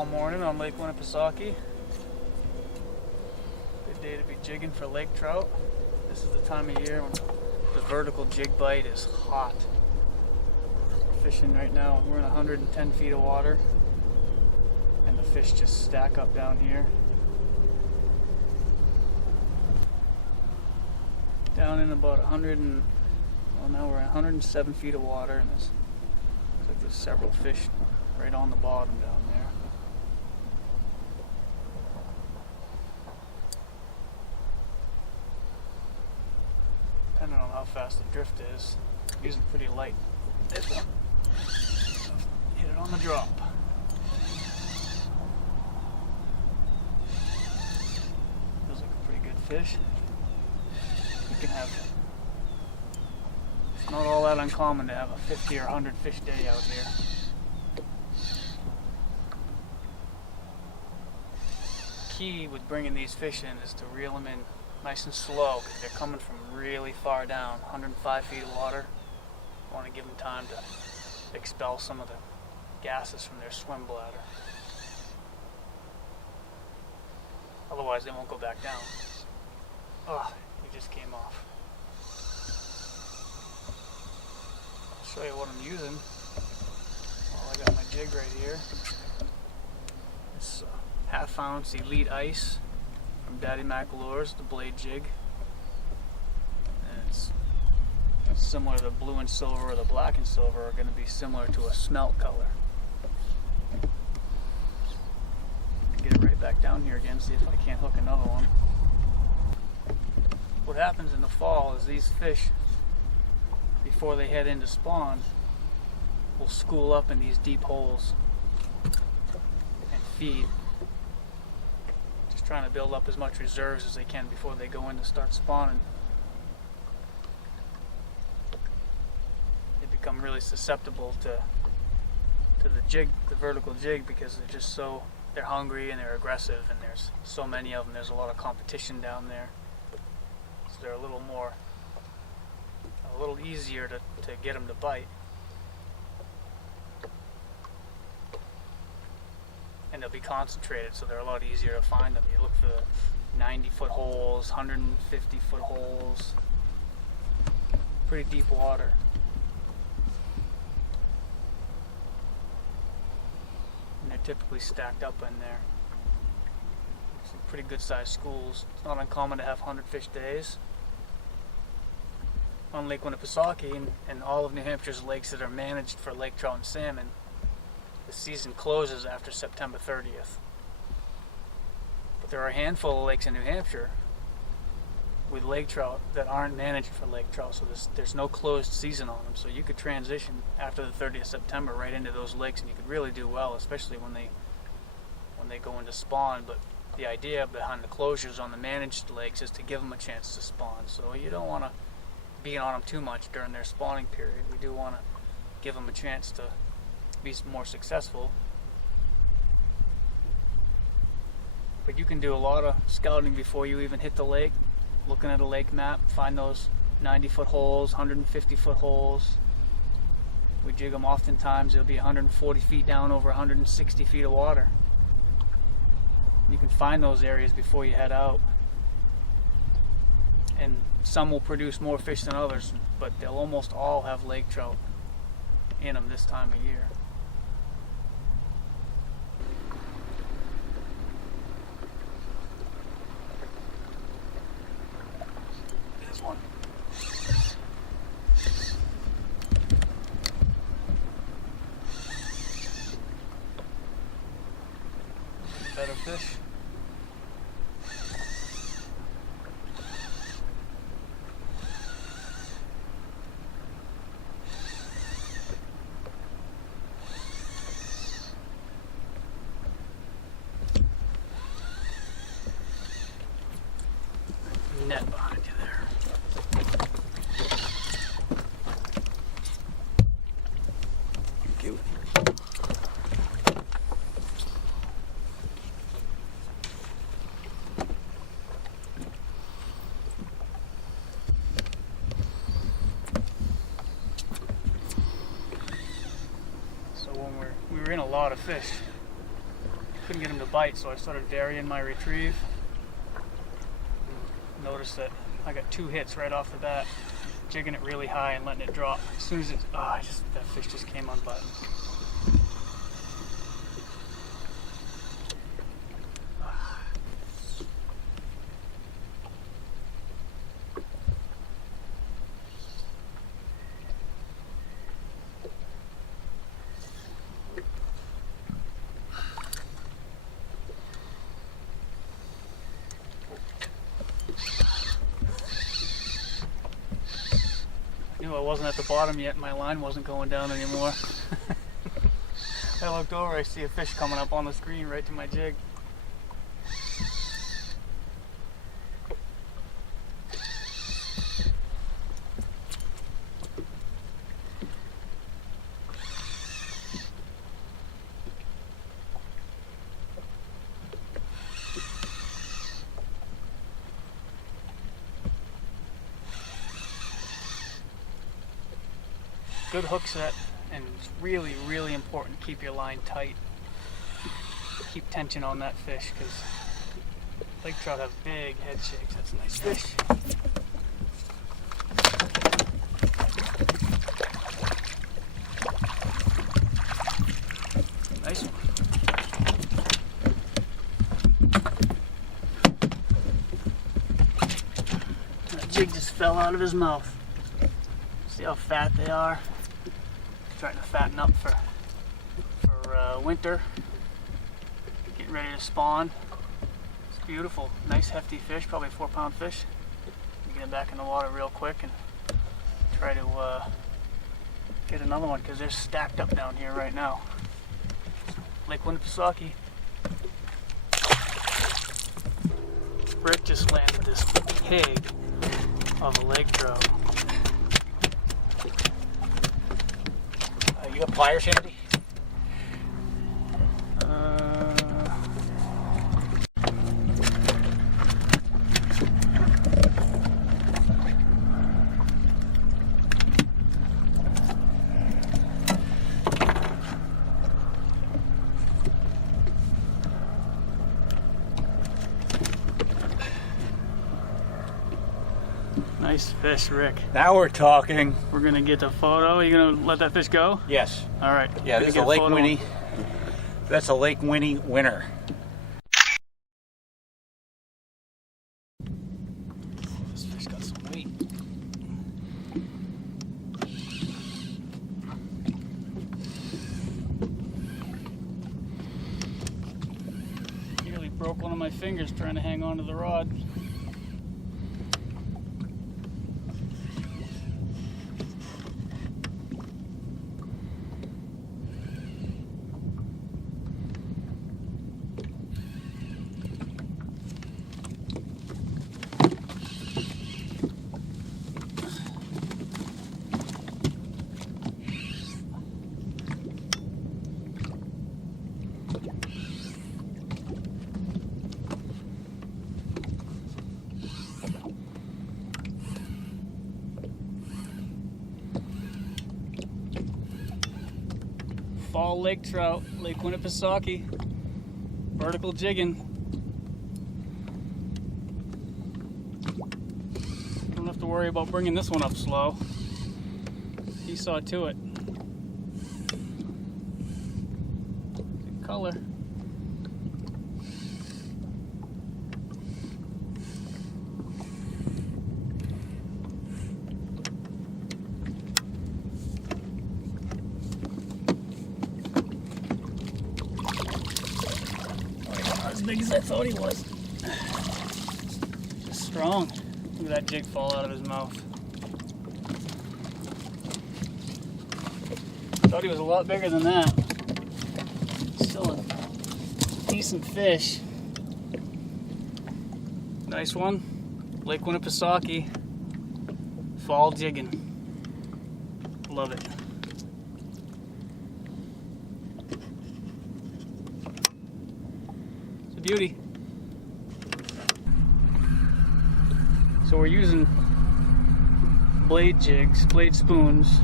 fall morning on Lake Winnipesaukee. Good day to be jigging for lake trout. This is the time of year when the vertical jig bite is hot. We're fishing right now. We're in 110 feet of water, and the fish just stack up down here. Down in about now we're at 107 feet of water, and looks like there's several fish right on the bottom down there. Depending on how fast the drift is, I'm using pretty light. Hit it on the drop. Feels like a pretty good fish. You can have, it's not all that uncommon to have a 50 or 100 fish day out here. Key with bringing these fish in is to reel them in nice and slow, because they're coming from really far down, 105 feet of water. You want to give them time to expel some of the gases from their swim bladder. Otherwise they won't go back down. Oh, he just came off. I'll show you what I'm using. Well, I got my jig right here. It's half-ounce Elite Ice from Daddy Mac Lures, the blade jig. And it's similar to the blue and silver, or the black and silver are going to be similar to a smelt color. Get it right back down here again, see if I can't hook another one. What happens in the fall is these fish, before they head into spawn, will school up in these deep holes and feed. Just trying to build up as much reserves as they can before they go in to start spawning. They become really susceptible to the jig, the vertical jig, because they're hungry and they're aggressive, and there's so many of them. There's a lot of competition down there. So they're a little easier to get them to bite. And they'll be concentrated, so they're a lot easier to find them. You look for the 90-foot holes, 150-foot holes, pretty deep water. And they're typically stacked up in there. Some pretty good sized schools. It's not uncommon to have 100 fish days on Lake Winnipesaukee and all of New Hampshire's lakes that are managed for lake trout and salmon. The season closes after September 30th. But there are a handful of lakes in New Hampshire with lake trout that aren't managed for lake trout, so there's no closed season on them. So you could transition after the 30th of September right into those lakes, and you could really do well, especially when they go into spawn. But the idea behind the closures on the managed lakes is to give them a chance to spawn. So you don't want to be on them too much during their spawning period. We do want to give them a chance to be more successful. But you can do a lot of scouting before you even hit the lake, looking at a lake map, find those 90-foot holes, 150-foot holes. We jig them oftentimes, they'll be 140 feet down over 160 feet of water. You can find those areas before you head out. And some will produce more fish than others, but they'll almost all have lake trout in them this time of year. There's one. Better fish. Net behind you there. Thank you. So when we were in a lot of fish couldn't get him to bite, so I started varying my retrieve. Noticed that I got 2 hits right off the bat, jigging it really high and letting it drop. As soon as that fish just came unbuttoned. I wasn't at the bottom yet, my line wasn't going down anymore. I looked over, I see a fish coming up on the screen right to my jig. Good hook set, and it's really, really important to keep your line tight. Keep tension on that fish, because lake trout have big head shakes. That's a nice fish. Nice one. That jig just fell out of his mouth. See how fat they are? Trying to fatten up for winter. Getting ready to spawn. It's beautiful. Nice hefty fish, probably a 4-pound fish. Get him back in the water real quick and try to get another one, because they're stacked up down here right now. Lake Winnipesaukee. Rick just landed this pig of a lake trout. You got pliers handy? Nice fish, Rick. Now we're talking. We're gonna get the photo. Are you gonna let that fish go? Yes. All right. Yeah, this is a Lake Winnie. That's a Lake Winnie winner. This fish got some weight. Nearly broke one of my fingers trying to hang on to the rod. Fall lake trout, Lake Winnipesaukee, vertical jigging. Don't have to worry about bringing this one up slow. He saw to it. Good color. As big as I thought he was. Just strong. Look at that jig fall out of his mouth. Thought he was a lot bigger than that. Still a decent fish. Nice one. Lake Winnipesaukee. Fall jigging. Love it. Beauty. So we're using blade jigs, blade spoons,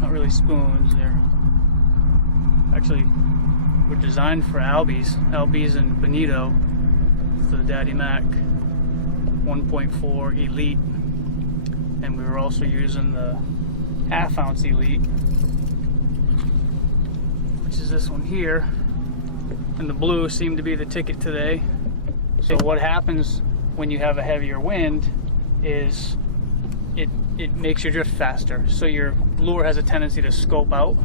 not really spoons, they're actually were designed for Albies and Bonito. The Daddy Mac 1.4 Elite, and we were also using the half-ounce Elite, which is this one here, and the blue seemed to be the ticket today. So what happens when you have a heavier wind is it makes your drift faster, so your lure has a tendency to scope out,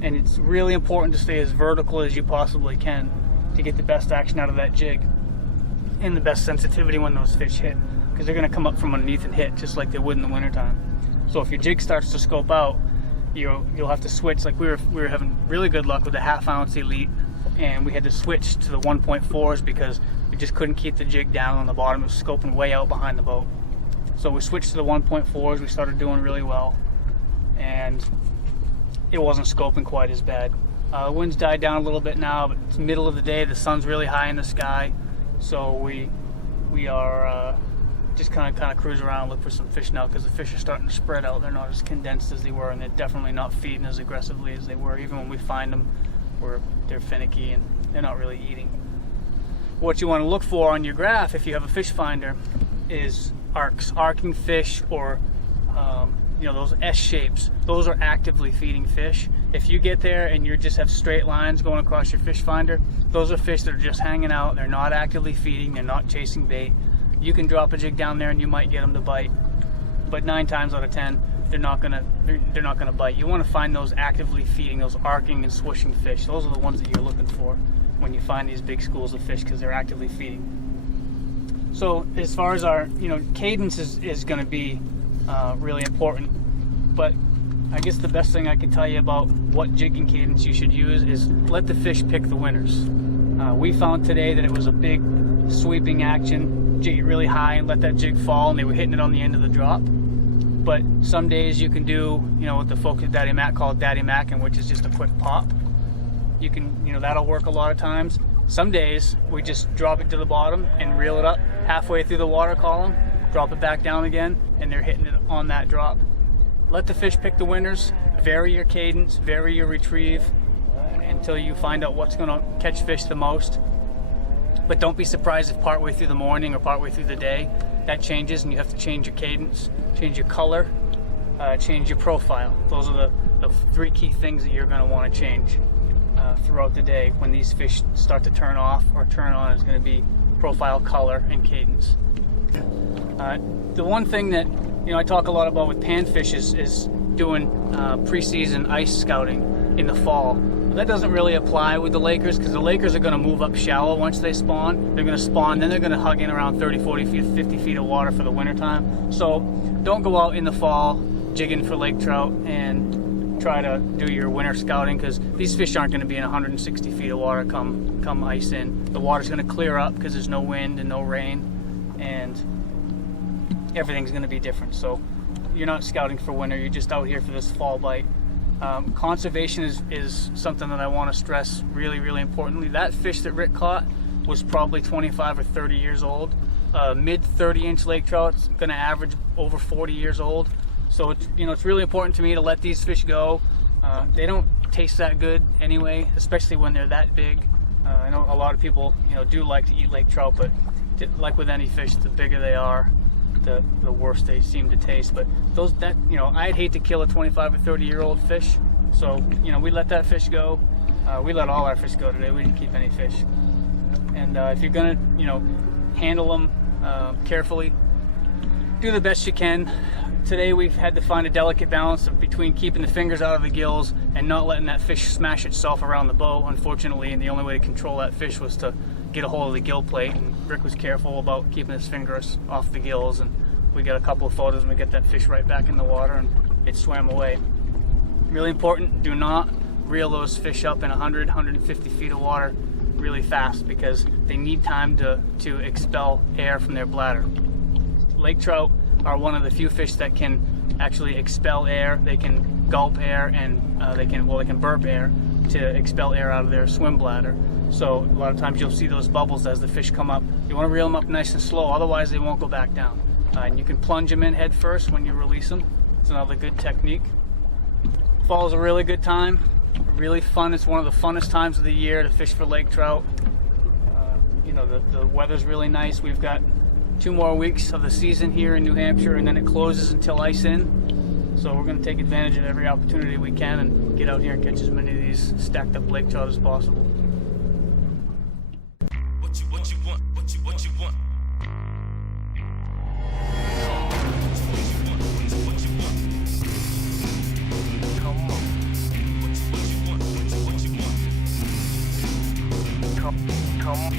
and it's really important to stay as vertical as you possibly can to get the best action out of that jig and the best sensitivity when those fish hit, because they're going to come up from underneath and hit just like they would in the wintertime. So if your jig starts to scope out, you'll have to switch. Like we were having really good luck with the half-ounce Elite, and we had to switch to the 1.4s because we just couldn't keep the jig down on the bottom. It was scoping way out behind the boat. So we switched to the 1.4s. We started doing really well, and it wasn't scoping quite as bad. The wind's died down a little bit now, but it's middle of the day. The sun's really high in the sky, so we are just kind of cruise around and look for some fish now, because the fish are starting to spread out. They're not as condensed as they were, and they're definitely not feeding as aggressively as they were. Even when we find them, they're finicky and they're not really eating. What you want to look for on your graph, if you have a fish finder, is arcing fish, or those S shapes. Those are actively feeding fish. If you get there and you just have straight lines going across your fish finder, those are fish that are just hanging out. They're not actively feeding. They're not chasing bait. You can drop a jig down there and you might get them to bite, but 9 times out of 10 they're not gonna bite. You want to find those actively feeding, those arcing and swooshing fish. Those are the ones that you're looking for when you find these big schools of fish, because they're actively feeding. So as far as our cadence is going to be really important, but I guess the best thing I can tell you about what jigging cadence you should use is let the fish pick the winners. We found today that it was a big sweeping action, jig it really high and let that jig fall, and they were hitting it on the end of the drop. But some days you can do, what the folks at Daddy Mac call Daddy Macking, which is just a quick pop. You can, that'll work a lot of times. Some days we just drop it to the bottom and reel it up halfway through the water column, drop it back down again, and they're hitting it on that drop. Let the fish pick the winners, vary your cadence, vary your retrieve until you find out what's going to catch fish the most. But don't be surprised if partway through the morning or partway through the day that changes and you have to change your cadence, change your color, change your profile. Those are the 3 key things that you're going to want to change throughout the day. When these fish start to turn off or turn on, is going to be profile, color, and cadence. The one thing that I talk a lot about with panfish is doing pre-season ice scouting in the fall. That doesn't really apply with the Lakers, because the Lakers are going to move up shallow once they spawn. They're going to spawn, then they're going to hug in around 30, 40 feet, 50 feet of water for the wintertime. So don't go out in the fall jigging for lake trout and try to do your winter scouting, because these fish aren't going to be in 160 feet of water come ice in. The water's going to clear up because there's no wind and no rain, and everything's going to be different. So you're not scouting for winter, you're just out here for this fall bite. Conservation is something that I want to stress really, really importantly. That fish that Rick caught was probably 25 or 30 years old. Mid 30-inch lake trout's going to average over 40 years old. So it's really important to me to let these fish go. They don't taste that good anyway, especially when they're that big. I know a lot of people do like to eat lake trout, but like with any fish, the bigger they are, the worse they seem to taste. But I'd hate to kill a 25 or 30-year-old fish, so we let that fish go. We let all our fish go today. We didn't keep any fish. And if you're gonna handle them carefully, do the best you can. Today we've had to find a delicate balance between keeping the fingers out of the gills and not letting that fish smash itself around the boat, unfortunately, and the only way to control that fish was to get a hold of the gill plate, and Rick was careful about keeping his fingers off the gills, and we got a couple of photos and we get that fish right back in the water and it swam away. Really important, do not reel those fish up in 100, 150 feet of water really fast, because they need time to expel air from their bladder. Lake trout are one of the few fish that can actually expel air. They can gulp air, and they can burp air to expel air out of their swim bladder. So a lot of times you'll see those bubbles as the fish come up. You want to reel them up nice and slow, otherwise they won't go back down. And you can plunge them in head first when you release them. It's another good technique. Fall is a really good time, really fun. It's one of the funnest times of the year to fish for lake trout. You know, the weather's really nice. We've got 2 more weeks of the season here in New Hampshire, and then it closes until ice in. So we're going to take advantage of every opportunity we can and get out here and catch as many of these stacked up lake trout as possible. What you want? What you want? Come on.